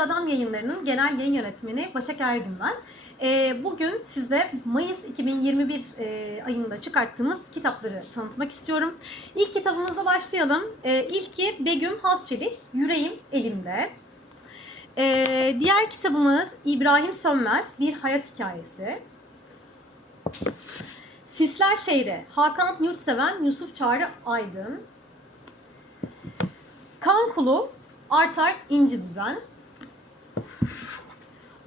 Yayınları'nın genel yayın yönetmeni Başak Ergün ben. Ee, bugün size Mayıs 2021 e, ayında çıkarttığımız kitapları tanıtmak istiyorum. İlk kitabımızla başlayalım. Ee, ilki Begüm Hasçelik, Yüreğim Elimde. Ee, diğer kitabımız İbrahim Sönmez, Bir Hayat Hikayesi. Sisler Şehri, Hakan Yurtseven, Yusuf Çağrı Aydın. Kan Kulu, Artar İnci Düzen.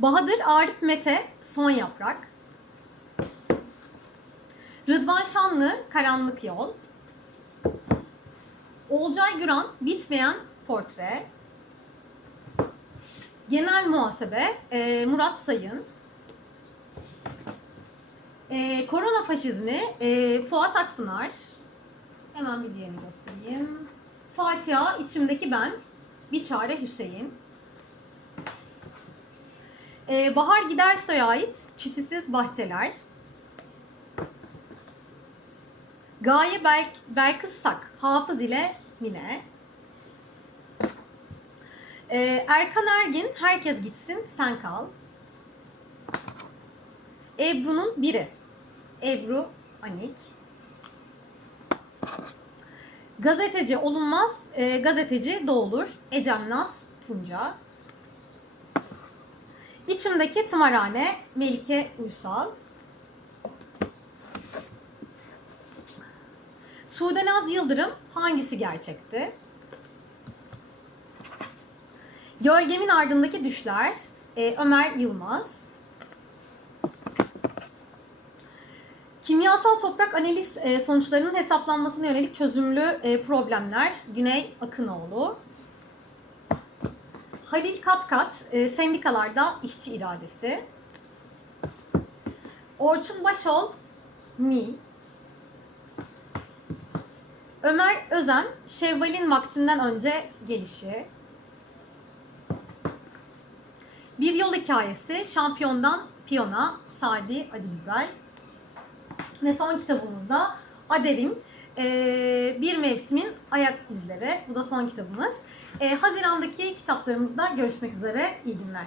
Bahadır Arif Mete, Son Yaprak. Rıdvan Şanlı, Karanlık Yol. Olcay Güran, Bitmeyen Portre. Genel Muhasebe, e, Murat Sayın. E, korona faşizmi, e, Fuat Akpınar. Hemen bir diğerini göstereyim. Fatiha, içimdeki ben. Bir çare Hüseyin. E, Bahar Gidersoy'a ait Çitisiz Bahçeler. Gaye Berk, Belkıs Sak, Hafız ile Mine. E, Erkan Ergin, Herkes Gitsin, Sen Kal. Ebru'nun biri. Ebru Anik. Gazeteci olunmaz, e, gazeteci doğulur. Ecem Naz Tunca. İçimdeki tımarhane Melike Uysal. Sudenaz Yıldırım hangisi gerçekti? Gölgemin ardındaki düşler e, Ömer Yılmaz. Kimyasal toprak analiz e, sonuçlarının hesaplanmasına yönelik çözümlü e, problemler Güney Akınoğlu. Halil Katkat e, sendikalarda işçi iradesi. Orçun Başol Mi. Ömer Özen Şevval'in vaktinden önce gelişi. Bir yol hikayesi şampiyondan piyona Sadi Ali Güzel. Ve son kitabımızda Ader'in e, Bir Mevsimin Ayak İzleri. Bu da son kitabımız. E, Haziran'daki kitaplarımızda görüşmek üzere. İyi günler.